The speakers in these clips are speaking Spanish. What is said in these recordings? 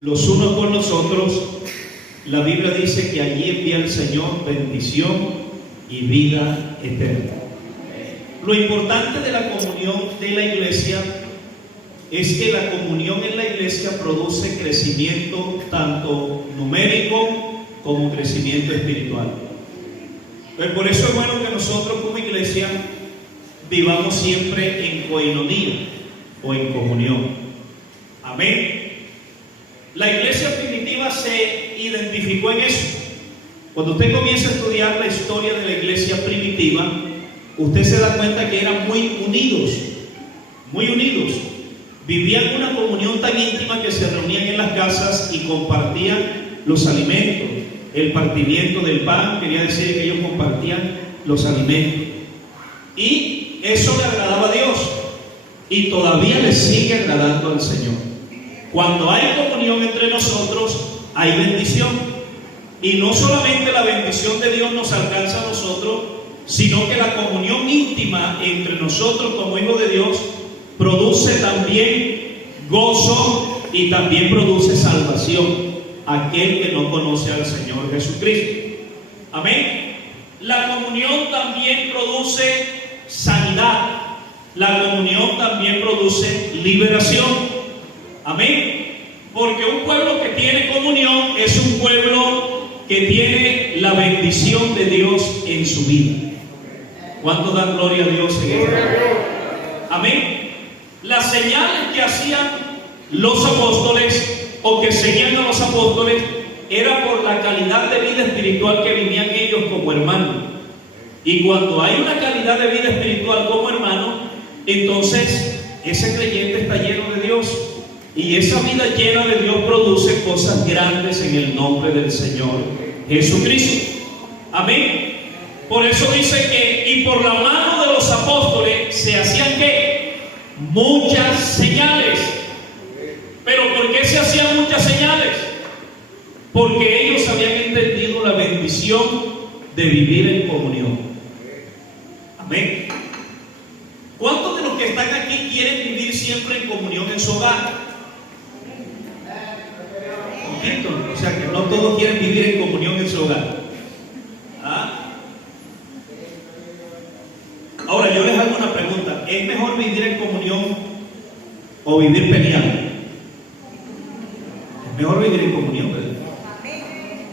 los unos con los otros, la Biblia dice que allí envía el Señor bendición y vida eterna. Lo importante de la comunión de la iglesia es que la comunión en la iglesia produce crecimiento tanto numérico como crecimiento espiritual. Pues por eso es bueno que nosotros como iglesia vivamos siempre en coinonía o en comunión. Amén. La iglesia primitiva se identificó en eso. Cuando usted comienza a estudiar la historia de la iglesia primitiva, usted se da cuenta que eran muy unidos, muy unidos. Vivían una comunión tan íntima que se reunían en las casas y compartían los alimentos. El partimiento del pan quería decir que ellos compartían los alimentos. Y eso le agradaba a Dios. Y todavía le sigue agradando al Señor. Cuando hay comunión entre nosotros, hay bendición. Y no solamente la bendición de Dios nos alcanza a nosotros, sino que la comunión íntima entre nosotros como hijos de Dios produce también gozo y también produce salvación a aquel que no conoce al Señor Jesucristo. Amén. La comunión también produce sanidad. La comunión también produce liberación. Amén. Porque un pueblo que tiene comunión es un pueblo que tiene la bendición de Dios en su vida. ¿Cuánto dan gloria a Dios en esta hora? Amén. Las señales que hacían los apóstoles o que seguían a los apóstoles era por la calidad de vida espiritual que vivían ellos como hermanos. Y cuando hay una calidad de vida espiritual como hermano, entonces ese creyente está lleno de Dios. Y esa vida llena de Dios produce cosas grandes en el nombre del Señor Jesucristo. Amén. Por eso dice que, y por la mano de los apóstoles se hacían ¿qué? Muchas señales. ¿Pero por qué se hacían muchas señales? Porque ellos habían entendido la bendición de vivir en comunión. Amén. ¿Cuántos de los que están aquí quieren vivir siempre en comunión en su hogar? O sea que no todos quieren vivir en comunión en su hogar. ¿Ah? Ahora yo les hago una pregunta. ¿Es mejor vivir en comunión o vivir peleando? Es mejor vivir en comunión, ¿verdad?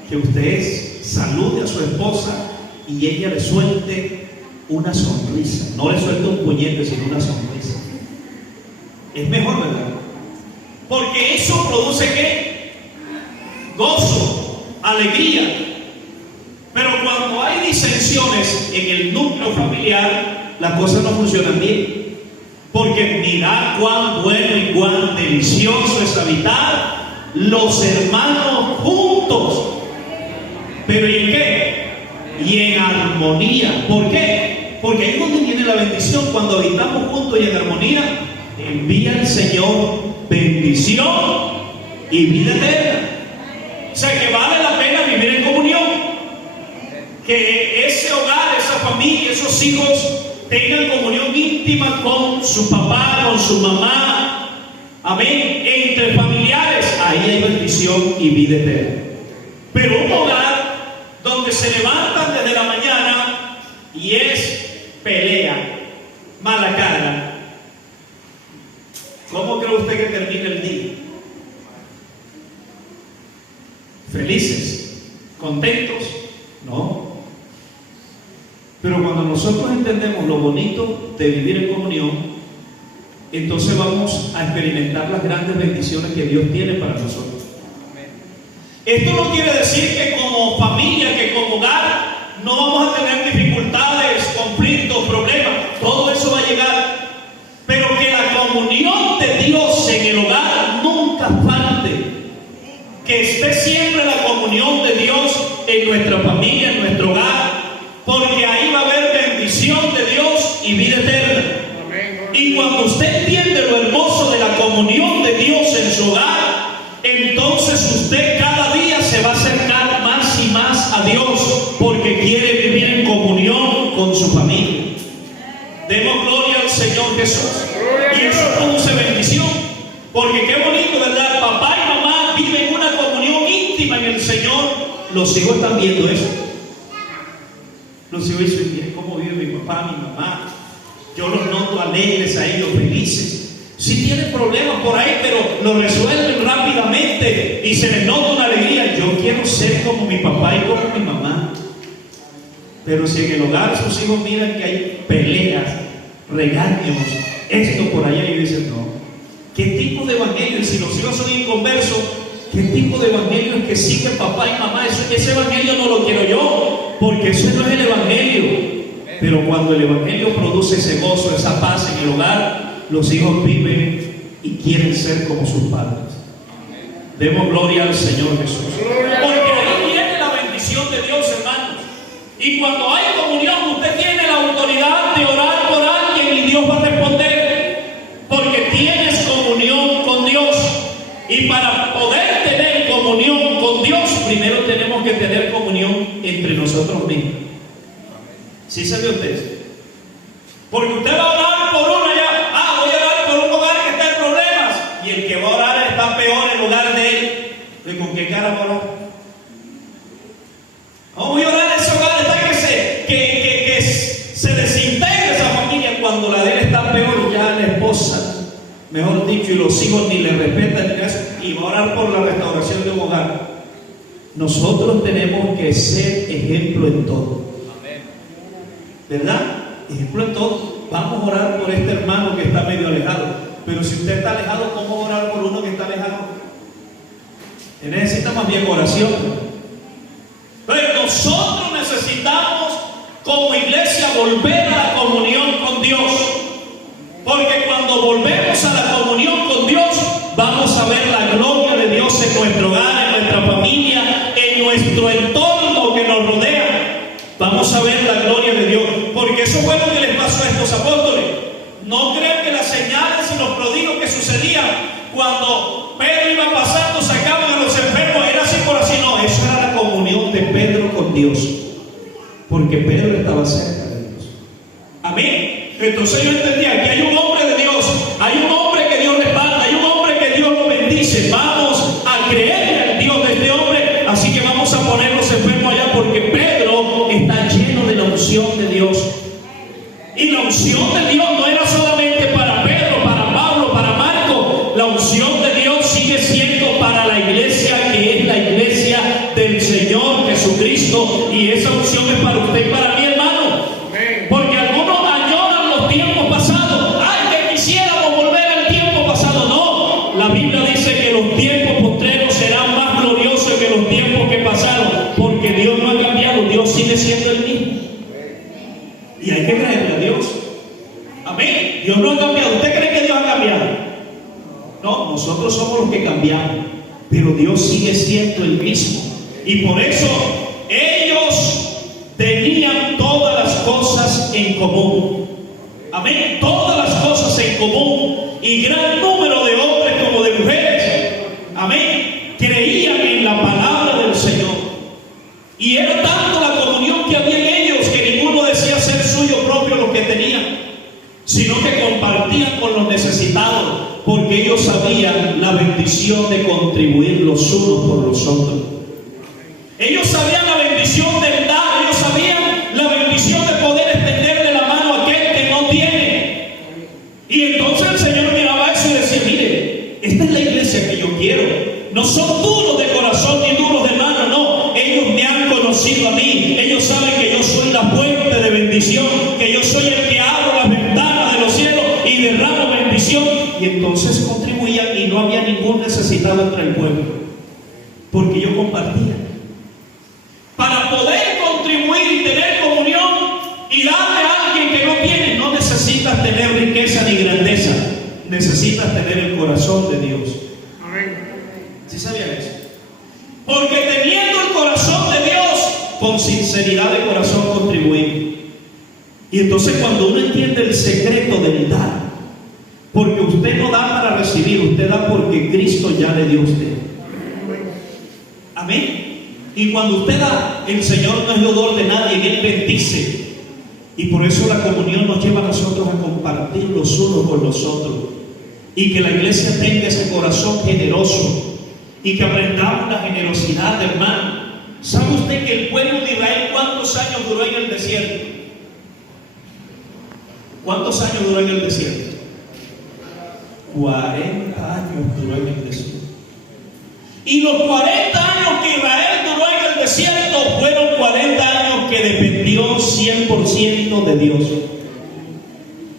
Que usted salude a su esposa y ella le suelte una sonrisa. No le suelte un puñete, sino una sonrisa. Es mejor, ¿verdad? Porque eso produce ¿qué? Gozo, alegría. Pero cuando hay disensiones en el núcleo familiar, las cosas no funcionan bien. Porque mirad cuán bueno y cuán delicioso es habitar los hermanos juntos. ¿Pero y en qué? Y en armonía. ¿Por qué? Porque ahí es donde viene la bendición. Cuando habitamos juntos y en armonía, envía el Señor bendición y vida eterna. O sea que vale la pena vivir en comunión. Que ese hogar, esa familia, esos hijos tengan comunión íntima con su papá, con su mamá. Amén. Entre familiares, ahí hay bendición y vida eterna. Pero un hogar donde se levantan desde la mañana y es pelea, mala cara, ¿cómo cree usted que termina el día? ¿Felices? ¿Contentos? No. Pero cuando nosotros entendemos lo bonito de vivir en comunión, entonces vamos a experimentar las grandes bendiciones que Dios tiene para nosotros. Esto no quiere decir que como familia, que como hogar, no vamos a tener dificultades, conflictos, problemas. Todo eso va a llegar. Pero que la comunión de Dios en el hogar nunca falte. Que esté siempre la comunión de Dios en nuestra familia, en nuestro hogar, porque ahí va a haber bendición de Dios y vida eterna. Y cuando usted entiende lo hermoso de la comunión de Dios en su hogar, entonces usted cada día se va a acercar más y más a Dios, porque quiere vivir en comunión con su familia. Demos gloria al Señor Jesús. Y eso produce bendición, porque qué bonito, ¿verdad? Papá y mamá viven íntima en el Señor, los hijos están viendo eso. Los hijos dicen, miren cómo vive mi papá, mi mamá. Yo los noto alegres a ellos, felices. Sí tienen problemas por ahí, pero lo resuelven rápidamente y se les nota una alegría. Yo quiero ser como mi papá y como mi mamá. Pero si en el hogar sus hijos miran que hay peleas, regaños, esto por allá, y dicen, no, ¿qué tipo de evangelio? Y si los hijos son inconversos, ¿qué tipo de evangelio es que sigue papá y mamá? Ese evangelio no lo quiero yo, porque eso no es el evangelio. Pero cuando el evangelio produce ese gozo, esa paz en el hogar, los hijos viven y quieren ser como sus padres. Demos gloria al Señor Jesús. Porque ahí viene la bendición de Dios, hermanos. Y cuando hay comunión, usted tiene la autoridad de orar por alguien y Dios va a responder. Porque tienes comunión con Dios. Y para poder tener comunión con Dios, primero tenemos que tener comunión entre nosotros mismos. ¿Sí sabe usted? Porque usted va a orar por uno allá. Voy a orar por un hogar que está en problemas. Y el que va a orar está peor en lugar de él. ¿Y con qué cara va a orar? Voy a orar en ese hogar hasta que se desintegre esa familia. Cuando la de él está peor, ya la esposa, mejor dicho, y los hijos ni le respetan, y va a orar por la restauración de un hogar. Nosotros tenemos que ser ejemplo en todo. ¿Verdad? Ejemplo en todo. Vamos a orar por este hermano que está medio alejado. Pero si usted está alejado, ¿cómo orar por uno que está alejado? Él necesita más bien oración. Pero nosotros necesitamos como iglesia volver a la comunión con Dios. Porque cuando volvemos a la comunión con Dios, vamos a ver la gloria de Dios en nuestro hogar, en nuestra familia, en nuestro entorno que nos rodea. Vamos a ver la gloria de Dios. Porque eso fue lo que les pasó a estos apóstoles. No crean que las señales y los prodigios que sucedían cuando Pedro iba pasando, sacaban a los enfermos, era así por así. No, eso era la comunión de Pedro con Dios. Porque Pedro estaba cerca de Dios. Amén. Entonces yo entendía que hay un hombre de Dios, hay un hombre que Dios respalda, hay un hombre que Dios lo bendice. Vamos a creerle al Dios de este hombre. Así que vamos a poner los enfermos allá, porque Pedro está lleno de la unción de Dios. Y la unción de Dios no era solamente para Pedro, para Pablo, para Marco. La unción de Dios sigue siendo para la iglesia, que es la iglesia del Señor Jesucristo. Y esa unción es para usted y para mí, hermano. Porque algunos añoran los tiempos pasados. ¡Ay, que quisiéramos volver al tiempo pasado! No, la Biblia dice que los tiempos postreros serán más gloriosos que los tiempos que pasaron. Porque Dios no ha cambiado, Dios sigue siendo el mismo. Y hay que creerle a Dios. Amén. Dios no ha cambiado. ¿Usted cree que Dios ha cambiado? No, nosotros somos los que cambiamos. Pero Dios sigue siendo el mismo. Y por eso ellos tenían todas las cosas en común. Amén. Todas las cosas en común. Y gran número de hombres como de mujeres, amén, creían en la palabra del Señor. Y era tanto la comunión que había en ellos que ninguno decía ser suyo propio lo que tenían, sino que compartían con los necesitados, porque ellos sabían la bendición de contribuir los unos por los otros. Ellos sabían la bendición del dar, ellos sabían la bendición de poder extenderle la mano a aquel que no tiene. Y entonces el Señor miraba eso y decía, mire, esta es la iglesia que yo quiero. No son duros de corazón ni duros de mano, no. Ellos me han conocido a mí. Ellos saben que yo soy la fuente de bendición, que yo soy el que abro las ventanas de los cielos y derramo bendición. Y entonces contribuían y no había ningún necesitado entre el pueblo, porque yo compartía. Para poder contribuir y tener comunión y darle a alguien que no tiene, no necesitas tener riqueza ni grandeza, necesitas tener el corazón de Dios. ¿Sí sabían eso? Porque teniendo el corazón de Dios, con sinceridad de corazón contribuimos. Y entonces cuando uno entiende el secreto del dar, porque usted no da para recibir, usted da porque Cristo ya le dio a usted. Amén. Y cuando usted da, el Señor no es deudor de nadie, Él bendice. Y por eso la comunión nos lleva a nosotros a compartir los unos con los otros. Y que la iglesia tenga ese corazón generoso. y que aprendamos la generosidad, hermano. ¿Sabe usted que el pueblo de Israel cuántos años duró en el desierto? ¿Cuántos años duró en el desierto? 40 años duró en el desierto. Y los 40 años que Israel duró en el desierto fueron 40 años que dependió 100% de Dios.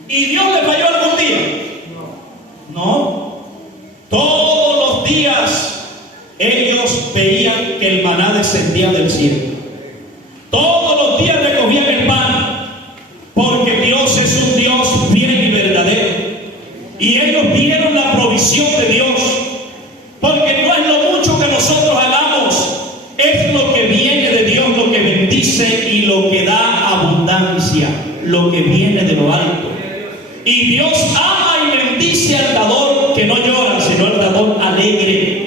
¿Y Dios le falló algún día? No. Todos los días ellos veían que el maná descendía del cielo. Todos los días recogían el pan, porque Dios es un Dios fiel y verdadero. Y ellos vieron la provisión de Dios, porque no es lo mucho que nosotros hagamos, es lo que viene de Dios, lo que bendice y lo que da abundancia, lo que viene de lo alto. Y Dios ama y bendice al dador que no llora, sino al dador alegre.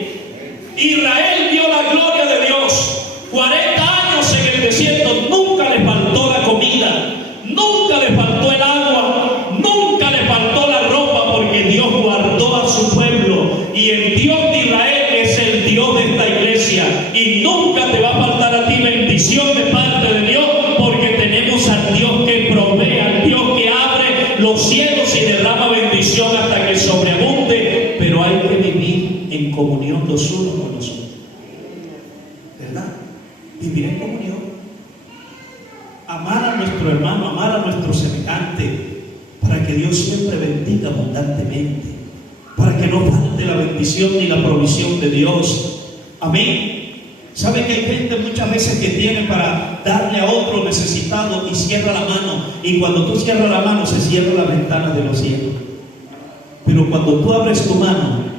Israel vio la gloria de Dios. 40 años en el desierto, nunca le faltó la comida, nunca le faltó el agua, nunca le faltó la ropa, porque Dios guardó a su pueblo. Y el Dios de Israel es el Dios de esta iglesia. Y nunca te va a faltar a ti bendición de parte de Dios, porque tenemos al Dios que provee, al Dios que abre los cielos y derrama bendición hasta que sobreabunde. Pero hay que vivir en comunión los unos con los otros, ¿verdad? Vivir en comunión, amar a nuestro hermano, amar a nuestro semejante, para que Dios siempre bendiga abundantemente, para que no falte la bendición ni la provisión de Dios. Amén. ¿Sabe que hay gente muchas veces que tiene para darle a otro necesitado y cierra la mano? Y cuando tú cierras la mano, se cierra la ventana de los cielos. Pero cuando tú abres tu mano,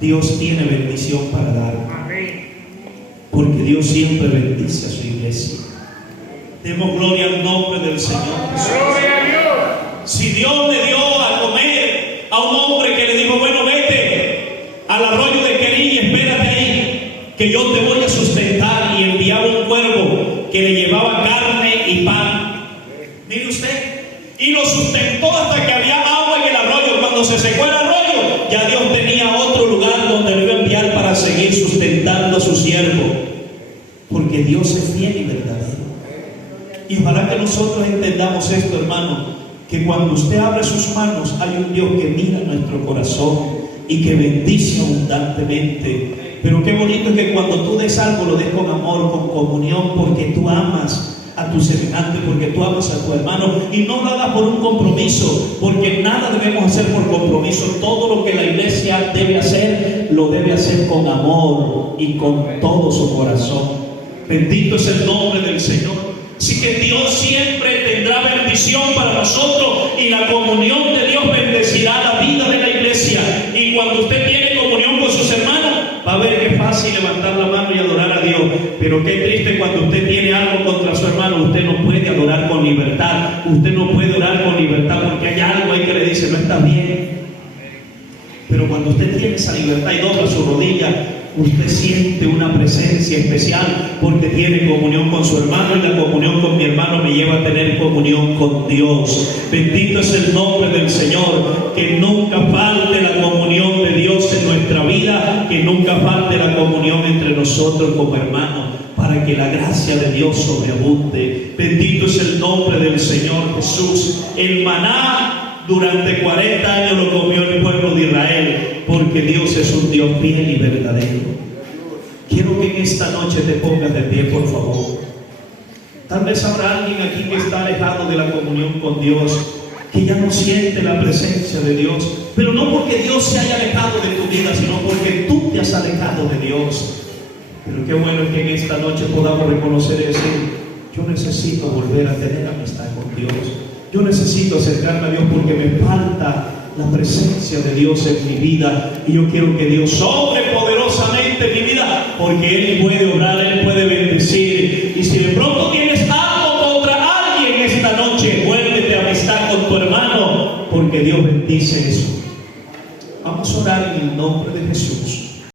Dios tiene bendición para dar. Porque Dios siempre bendice a su iglesia. Demos gloria al nombre del Señor Jesús. Si Dios le dio a comer a un hombre que le dijo, bueno, vete al arroyo de Querí y espérate ahí, que yo te voy a sustentar, y enviaba un cuervo que le llevaba carne y pan. Mire usted, y lo sustentó hasta que había agua en el arroyo. Cuando se secó el arroyo, ya Dios tenía otro lugar donde lo iba a enviar para seguir sustentando a su siervo, porque Dios es fiel y verdadero. Y ojalá que nosotros entendamos esto, hermano, que cuando usted abre sus manos, hay un Dios que mira nuestro corazón y que bendice abundantemente. Pero qué bonito es que cuando tú des algo, lo des con amor, con comunión, porque tú amas a tu semejante, porque tú amas a tu hermano, y no lo hagas por un compromiso, porque nada debemos hacer por compromiso. Todo lo que la iglesia debe hacer, lo debe hacer con amor y con todo su corazón. Bendito es el nombre del Señor. Así que Dios siempre tendrá bendición para nosotros, y la comunión de Dios bendecirá la vida de la iglesia. Y cuando usted tiene comunión con sus hermanos, va a ver que es fácil levantar la mano y adorar a Dios. Pero qué triste cuando usted tiene algo contra su hermano, usted no puede adorar con libertad. Usted no puede orar con libertad, porque hay algo ahí que le dice, no está bien. Pero cuando usted tiene esa libertad y dobla su rodilla, usted siente una presencia especial, porque tiene comunión con su hermano, y la comunión con mi hermano me lleva a tener comunión con Dios. Bendito es el nombre del Señor. Que nunca falte la comunión de Dios en nuestra vida, que nunca falte la comunión entre nosotros como hermanos, para que la gracia de Dios sobreabunde. Bendito es el nombre del Señor Jesús. El maná durante 40 años lo comió el pueblo de Israel, porque Dios es un Dios fiel y verdadero. Quiero que en esta noche te pongas de pie, por favor. Tal vez habrá alguien aquí que está alejado de la comunión con Dios, que ya no siente la presencia de Dios, pero no porque Dios se haya alejado de tu vida, sino porque tú te has alejado de Dios. Pero qué bueno es que en esta noche podamos reconocer y decir, yo necesito volver a tener amistad con Dios. Yo necesito acercarme a Dios, porque me falta la presencia de Dios en mi vida, y yo quiero que Dios sobre poderosamente en mi vida, porque Él puede obrar, Él puede bendecir. Y si de pronto tienes algo contra alguien esta noche, vuélvete a amistad con tu hermano, porque Dios bendice eso.